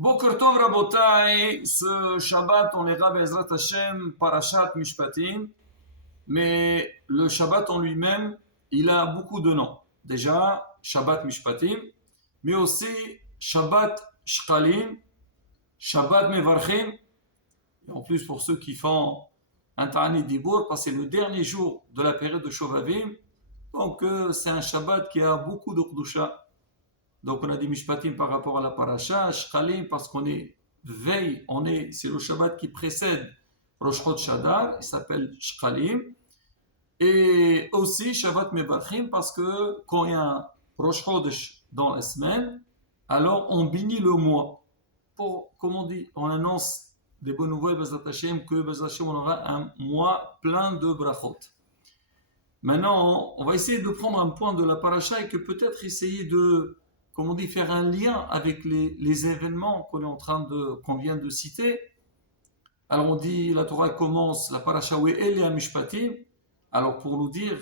Boker Tov Rabotai, ce Shabbat, on ira Bezrat Hashem, Parashat Mishpatim, mais le Shabbat en lui-même, il a beaucoup de noms. Déjà, Shabbat Mishpatim, mais aussi Shabbat Shkalim, Shabbat Mevarchim, et en plus pour ceux qui font un Ta'anit Dibour, parce que c'est le dernier jour de la période de Shovavim, donc c'est un Shabbat qui a beaucoup de Kedusha. Donc on a dit Mishpatim par rapport à la paracha, Shkalim parce qu'on est veille, c'est le Shabbat qui précède Rosh Chodesh Adar, il s'appelle Shkalim. Et aussi Shabbat Mevarchim parce que quand il y a un Rosh Chodesh dans la semaine, alors on bénit le mois. Comme on dit, on annonce des bonnes nouvelles, Bezat Hashem, que Bezat Hashem, on aura un mois plein de brachot. Maintenant, on va essayer de prendre un point de la paracha et que peut-être essayer de, comme on dit, faire un lien avec les événements qu'on vient de citer. Alors on dit, la Torah commence, la paracha We'el Mishpatim. Alors pour nous dire,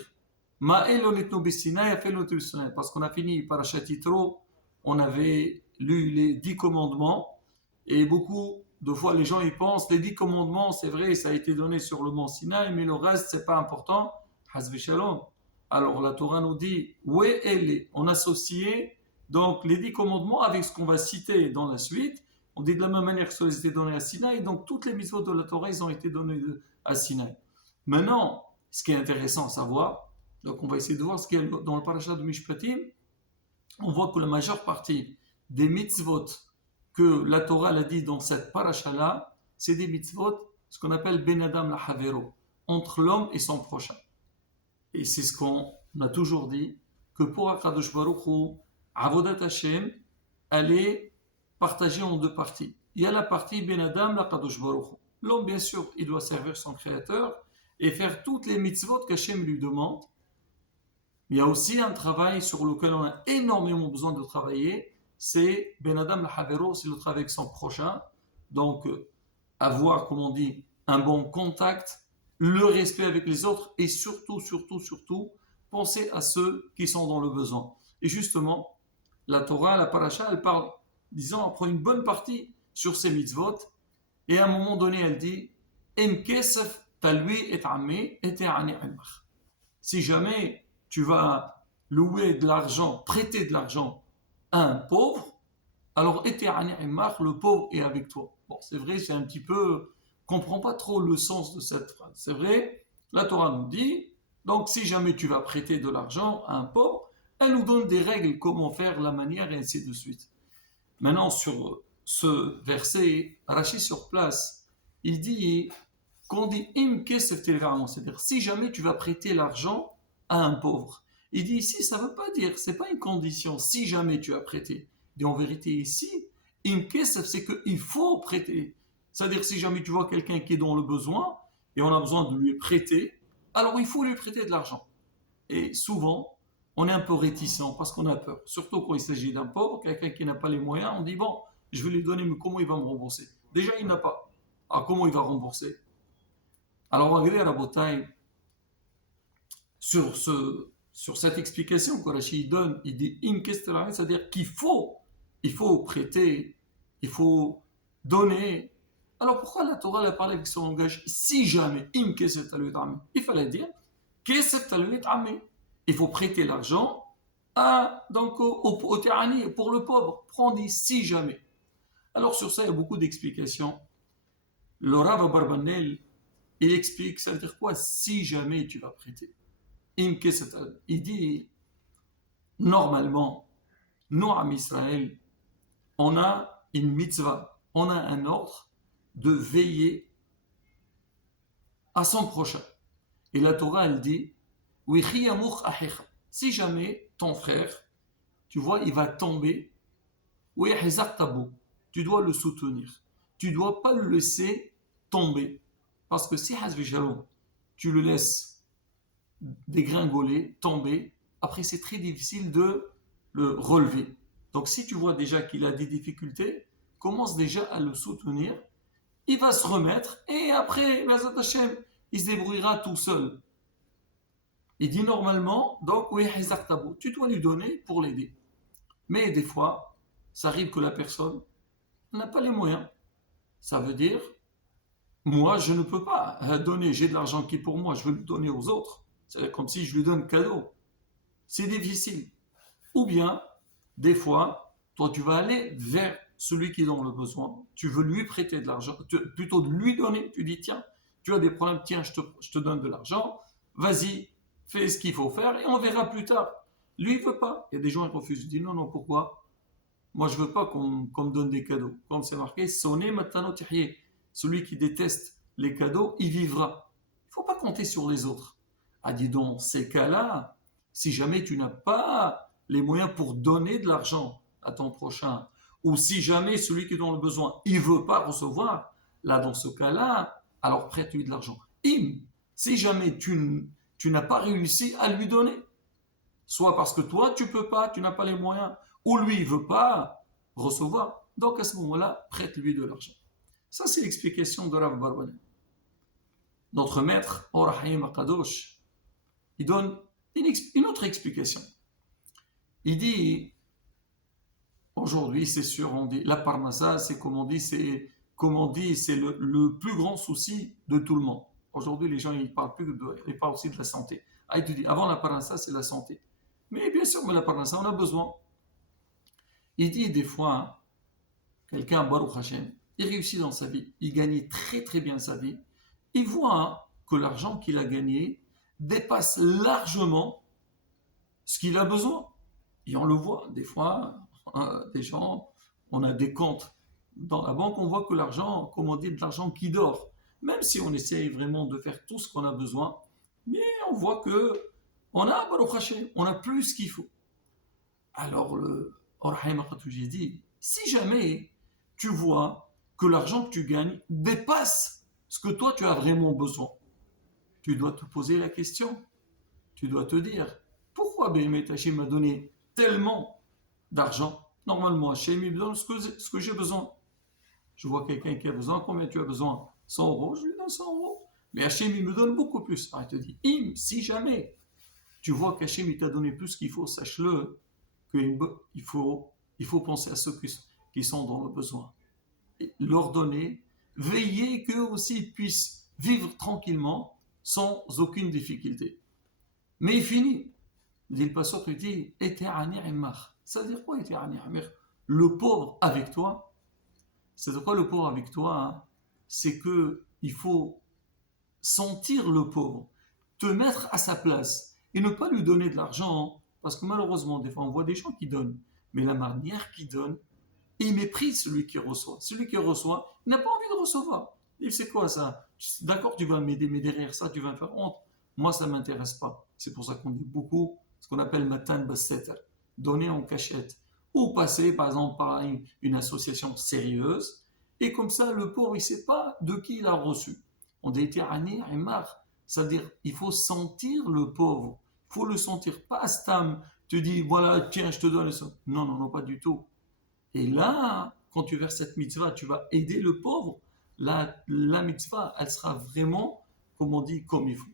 Ma'el onitnu b'Sinai, afel onitnu b'Sinai, parce qu'on a fini parachat Yitro, on avait lu les 10 commandements, et beaucoup de fois les gens y pensent, les 10 commandements, c'est vrai, ça a été donné sur le mont Sinaï, mais le reste, c'est pas important. Hasvi Shalom. Alors la Torah nous dit, We'el, on associait donc les 10 commandements avec ce qu'on va citer dans la suite. On dit de la même manière que ça a été donné à Sinaï, donc toutes les mitzvot de la Torah, ils ont été donnés à Sinaï. Maintenant, ce qui est intéressant à savoir, donc on va essayer de voir ce qu'il y a dans le parashat de Mishpatim, on voit que la majeure partie des mitzvot que la Torah a dit dans cette parasha-là, c'est des mitzvot, ce qu'on appelle Ben Adam la Havero, entre l'homme et son prochain. Et c'est ce qu'on a toujours dit, que pour HaKadosh Baruch Hu, Avodat Hashem, elle est partagée en deux parties. Il y a la partie Ben Adam la Kadosh Baruch Hu. L'homme, bien sûr, il doit servir son Créateur et faire toutes les mitzvot qu'Hachem lui demande. Il y a aussi un travail sur lequel on a énormément besoin de travailler, c'est Ben Adam la Havero, c'est le travail avec son prochain. Donc, avoir, comme on dit, un bon contact, le respect avec les autres et surtout, penser à ceux qui sont dans le besoin. Et justement, la Torah, la paracha, elle parle, disons, elle prend une bonne partie sur ces mitzvot et à un moment donné, elle dit Em kesef talui et ammi et ani ilmach. Si jamais tu vas louer de l'argent, prêter de l'argent à un pauvre, alors et ani ilmach, le pauvre est avec toi. Bon, c'est vrai, c'est un petit peu, on ne comprend pas trop le sens de cette phrase. C'est vrai, la Torah nous dit, donc si jamais tu vas prêter de l'argent à un pauvre, elle nous donne des règles, comment faire, la manière, et ainsi de suite. Maintenant, sur ce verset, Rashi sur place, il dit qu'on dit im kesef televarnon, c'est-à-dire si jamais tu vas prêter l'argent à un pauvre. Il dit ici, ça ne veut pas dire, c'est pas une condition, si jamais tu as prêté. Et en vérité, ici, im kesef, c'est qu'il faut prêter. C'est-à-dire, si jamais tu vois quelqu'un qui est dans le besoin et on a besoin de lui prêter, alors il faut lui prêter de l'argent. Et souvent, on est un peu réticent parce qu'on a peur. Surtout quand il s'agit d'un pauvre, quelqu'un qui n'a pas les moyens, on dit bon, je vais lui donner, mais comment il va me rembourser? Déjà, il n'a pas. Alors, comment il va rembourser? Alors, regardez à la bataille, sur cette explication que Rachid donne, il dit c'est-à-dire qu'il faut prêter, il faut donner. Alors, pourquoi la Torah a parlé avec son langage si jamais, il fallait dire il faut prêter l'argent au tyrannie, pour le pauvre. Pourquoi on dit si jamais? Alors sur ça, il y a beaucoup d'explications. Le Rav Barbanel, il explique, ça veut dire quoi si jamais tu vas prêter? Il dit, normalement, nous, à Israël, on a une mitzvah, on a un ordre de veiller à son prochain. Et la Torah, elle dit, si jamais ton frère, tu vois, il va tomber, tu dois le soutenir. Tu ne dois pas le laisser tomber. Parce que si tu le laisses dégringoler, tomber, après c'est très difficile de le relever. Donc si tu vois déjà qu'il a des difficultés, commence déjà à le soutenir. Il va se remettre et après, il se débrouillera tout seul. Il dit normalement, donc, tu dois lui donner pour l'aider. Mais des fois, ça arrive que la personne, n'a pas les moyens. Ça veut dire, moi, je ne peux pas donner, j'ai de l'argent qui est pour moi, je veux le donner aux autres. C'est comme si je lui donne cadeau. C'est difficile. Ou bien, des fois, toi, tu vas aller vers celui qui est dans le besoin. Tu veux lui prêter de l'argent, plutôt de lui donner. Tu dis, tiens, tu as des problèmes, tiens, je te donne de l'argent. Vas-y, fais ce qu'il faut faire et on verra plus tard. Lui, il ne veut pas. Il y a des gens qui refusent. Je dis, non, non, pourquoi? Moi, je ne veux pas qu'on me donne des cadeaux. Comme c'est marqué, sonner matano tihye. Celui qui déteste les cadeaux, il vivra. Il ne faut pas compter sur les autres. Ah, dis donc, ces cas-là, si jamais tu n'as pas les moyens pour donner de l'argent à ton prochain, ou si jamais celui qui est dans le besoin, il ne veut pas recevoir, là, dans ce cas-là, alors prête-lui de l'argent. Si jamais tu n'as pas réussi à lui donner, soit parce que toi, tu ne peux pas, tu n'as pas les moyens, ou lui, il ne veut pas recevoir, donc à ce moment-là, prête-lui de l'argent. Ça, c'est l'explication de Rav Barbané. Notre maître, Orahim Akadosh, il donne une autre explication. Il dit, aujourd'hui, c'est sûr, on dit, la parnassa, c'est comme on dit, c'est le plus grand souci de tout le monde. Aujourd'hui, les gens, ils parlent aussi de la santé. Ah, il te dit, avant la parnassa, c'est la santé. Mais bien sûr, mais la parnassa, on a besoin. Il dit des fois, hein, quelqu'un, Baruch Hashem, il réussit dans sa vie, il gagne très très bien sa vie, il voit hein, que l'argent qu'il a gagné dépasse largement ce qu'il a besoin. Et on le voit, des fois, des gens, on a des comptes dans la banque, on voit que l'argent, comme on dit, de l'argent qui dort. Même si on essaye vraiment de faire tout ce qu'on a besoin, mais on voit que on a, Baruch Hashem, on a plus ce qu'il faut. Alors le Orhaim Akhatouji dit, si jamais tu vois que l'argent que tu gagnes dépasse ce que toi tu as vraiment besoin, tu dois te poser la question. Tu dois te dire, pourquoi Béhémet Hachem m'a donné tellement d'argent? Normalement, Hachem me donne ce que j'ai besoin. Je vois quelqu'un qui a besoin, combien tu as besoin? 100 euros, je lui donne 100 euros. Mais Hachem, il me donne beaucoup plus. Alors, il te dit, si jamais tu vois qu'Hachem, il t'a donné plus qu'il faut, sache-le, qu'il faut penser à ceux qui sont dans le besoin. Et leur donner, veiller qu'eux aussi puissent vivre tranquillement, sans aucune difficulté. Mais il finit. Il dit le passeur qui dit ça veut dire quoi le pauvre avec toi? C'est de quoi le pauvre avec toi hein? C'est que il faut sentir le pauvre, te mettre à sa place et ne pas lui donner de l'argent parce que malheureusement des fois on voit des gens qui donnent, mais la manière qu'ils donnent, il méprise celui qui reçoit. Celui qui reçoit, il n'a pas envie de recevoir. Il dit c'est quoi ça? D'accord, tu vas m'aider, mais derrière ça tu vas me faire honte. Moi ça ne m'intéresse pas. C'est pour ça qu'on dit beaucoup ce qu'on appelle matan basseter, donner en cachette, ou passer par exemple par une association sérieuse, et comme ça le pauvre il ne sait pas de qui il a reçu. On dit tirani imar, c'est-à-dire il faut sentir le pauvre, il faut le sentir, pas stam, tu dis voilà tiens je te donne ça. Non, non, non, pas du tout. Et là, quand tu verses cette mitzvah, tu vas aider le pauvre, la mitzvah elle sera vraiment, comme on dit, comme il faut.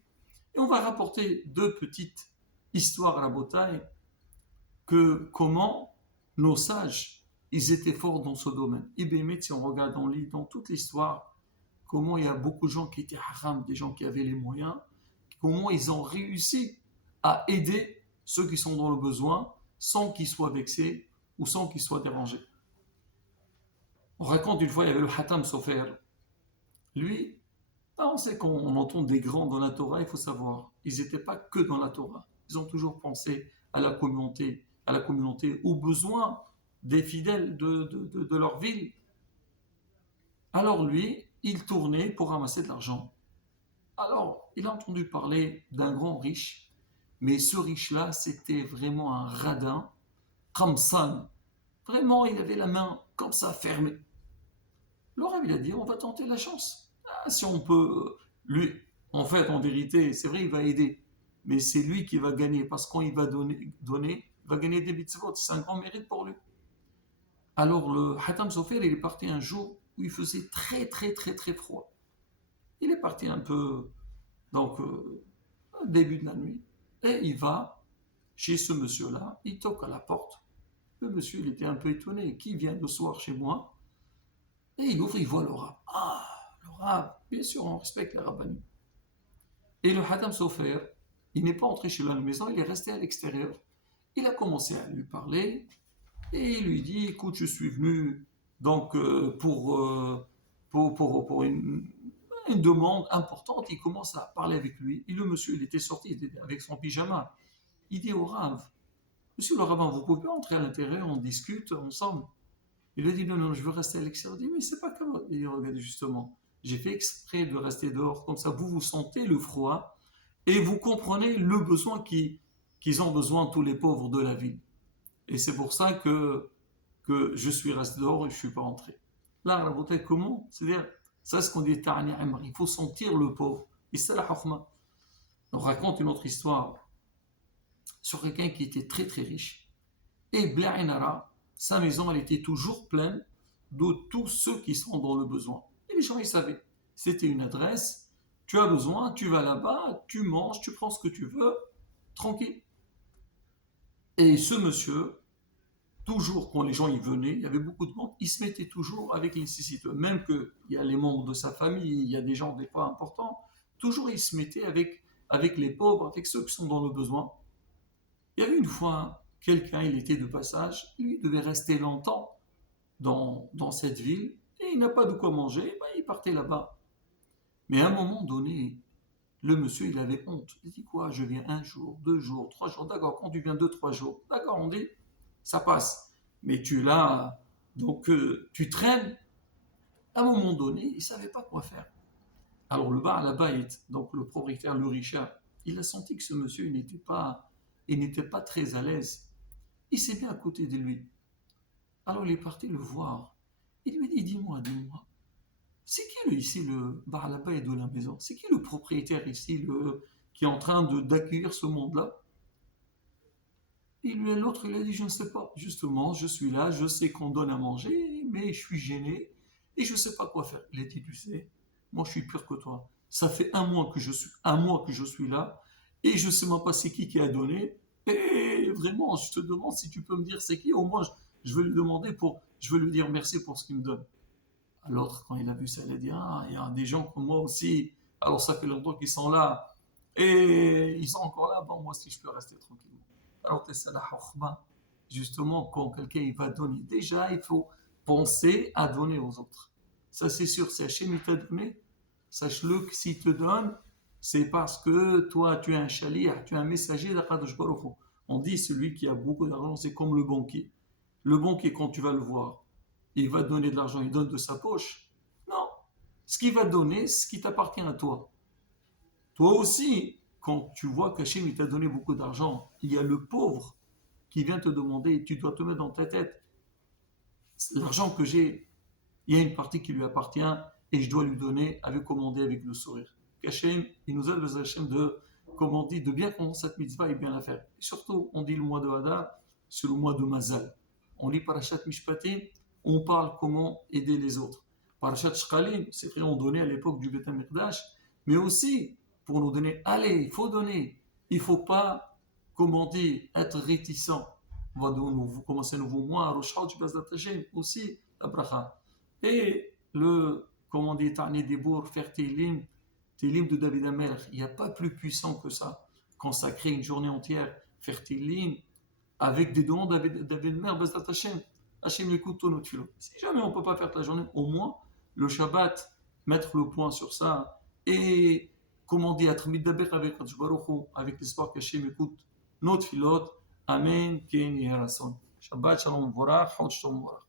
Et on va rapporter deux petites histoires à la bataille que comment nos sages, ils étaient forts dans ce domaine. Et bien, si on regarde, on lit dans toute l'histoire, comment il y a beaucoup de gens qui étaient haram, des gens qui avaient les moyens, comment ils ont réussi à aider ceux qui sont dans le besoin sans qu'ils soient vexés ou sans qu'ils soient dérangés. On raconte une fois, il y avait le Hatam Sofer. Lui, on sait qu'on entend des grands dans la Torah, il faut savoir, ils n'étaient pas que dans la Torah. Ils ont toujours pensé à la communauté, aux besoins des fidèles de leur ville. Alors lui, il tournait pour ramasser de l'argent. Alors, il a entendu parler d'un grand riche, mais ce riche-là, c'était vraiment un radin, Khamsan. Vraiment, il avait la main comme ça, fermée. Le Rav, il a dit, on va tenter la chance. Ah, si on peut, lui, en fait, en vérité, c'est vrai, il va aider, mais c'est lui qui va gagner, parce qu'il va donner, il va gagner des mitzvot, c'est un grand mérite pour lui. Alors, le Hatam Sofer, il est parti un jour où il faisait très, très, très, très froid. Il est parti un peu, donc, au début de la nuit, et il va chez ce monsieur-là, il toque à la porte. Le monsieur, il était un peu étonné, qui vient le soir chez moi? Et il ouvre, il voit le rab. Ah, le rab, bien sûr, on respecte les rabbinim. Et le Hatam Sofer, il n'est pas entré chez lui à la maison, il est resté à l'extérieur. Il a commencé à lui parler et il lui dit, écoute, je suis venu donc pour une demande importante. Il commence à parler avec lui. Et le monsieur, il était sorti il était avec son pyjama. Il dit au Rav, monsieur le rabbin, vous pouvez entrer à l'intérieur, on discute ensemble. Il lui dit, non, non, je veux rester à l'extérieur. Il dit, mais c'est pas comme... Il dit, regardez, justement, j'ai fait exprès de rester dehors, comme ça vous vous sentez le froid et vous comprenez le besoin qu'ils ont besoin, tous les pauvres de la ville. Et c'est pour ça que je suis resté dehors et je ne suis pas entré. Là, la beauté, comment? C'est-à-dire, ça, c'est ce qu'on dit, il faut sentir le pauvre. Et c'est la hukma. On raconte une autre histoire sur quelqu'un qui était très très riche. Et Bla'inara, sa maison, elle était toujours pleine de tous ceux qui sont dans le besoin. Et les gens, ils savaient. C'était une adresse, tu as besoin, tu vas là-bas, tu manges, tu prends ce que tu veux, tranquille. Et ce monsieur, toujours quand les gens y venaient, il y avait beaucoup de monde, il se mettait toujours avec les nécessiteux. Même qu'il y a les membres de sa famille, il y a des gens des fois importants, toujours il se mettait avec les pauvres, avec ceux qui sont dans le besoin. Il y avait une fois quelqu'un, il était de passage, lui devait rester longtemps dans cette ville, et il n'a pas de quoi manger, ben il partait là-bas. Mais à un moment donné, le monsieur, il avait honte. Il dit quoi? Je viens un jour, 2 jours, 3 jours, d'accord, quand tu viens 2, 3 jours, d'accord, on dit, ça passe. Mais tu es là, donc tu traînes. À un moment donné, il ne savait pas quoi faire. Alors le bar, là-bas, donc le propriétaire, le Richard, il a senti que ce monsieur, il n'était pas très à l'aise. Il s'est mis à côté de lui. Alors il est parti le voir. Il lui dit, dis-moi, c'est qui ici le bar là-bas et de la maison? C'est qui le propriétaire ici qui est en train d'accueillir ce monde-là? L'autre, il a dit, je ne sais pas. Justement, je suis là, je sais qu'on donne à manger, mais je suis gêné et je ne sais pas quoi faire. Il a dit, tu sais, moi je suis pire que toi. Ça fait un mois que je suis là et je ne sais même pas c'est qui a donné. Et vraiment, je te demande si tu peux me dire c'est qui. Au moins, je vais lui demander je vais lui dire merci pour ce qu'il me donne. L'autre, quand il a vu ça, il a dit, ah, il y a des gens comme moi aussi. Alors ça fait longtemps qu'ils sont là et ils sont encore là. Bon, moi aussi, je peux rester tranquille. Alors, c'est la hukma. Justement, quand quelqu'un il va donner, déjà, il faut penser à donner aux autres. Ça, c'est sûr, si Hachem il t'a donné, sache-le que s'il te donne, c'est parce que toi, tu es un shaliah, tu es un messager d'Akadosh Baruch Hu. On dit, celui qui a beaucoup d'argent, c'est comme le banquier. Le banquier, quand tu vas le voir, il va te donner de l'argent, il donne de sa poche. Non. Ce qu'il va te donner, c'est ce qui t'appartient à toi. Toi aussi, quand tu vois qu'Hachem t'a donné beaucoup d'argent, il y a le pauvre qui vient te demander, tu dois te mettre dans ta tête, l'argent que j'ai, il y a une partie qui lui appartient et je dois lui donner avec commander avec le sourire. Qu'Hachem, il nous aide le Hachem comme on dit, de bien comprendre cette mitzvah et bien la faire. Et surtout, on dit le mois de Hadar, c'est le mois de Mazal. On lit Parashat Mishpatim, on parle comment aider les autres. Parashat Shkalim, c'est vrai, on donnait à l'époque du Beth HaMikdash, mais aussi pour nous donner, allez, il faut donner. Il ne faut pas, comment dire, être réticent. On va commencer un nouveau mois, à Rosh Hashanah, aussi, la bracha. Et comment dire, Ta'ni Debour, faire Télim de David Amelch, il n'y a pas plus puissant que ça. Consacrer une journée entière, faire Télim, avec des dons David Amelch, Bezrat Hashem. Hashem écoute tous nos tefilot. Si jamais on ne peut pas faire toute la journée, au moins, le Shabbat, mettre le point sur ça, et comment dire, être midaber avec Kadosh Baruch Hu, avec l'espoir qu'Hachem écoute nos tefilot. Amen, Ken Yerason. Shabbat Shalom Vorach, Chod Shalom Vorach.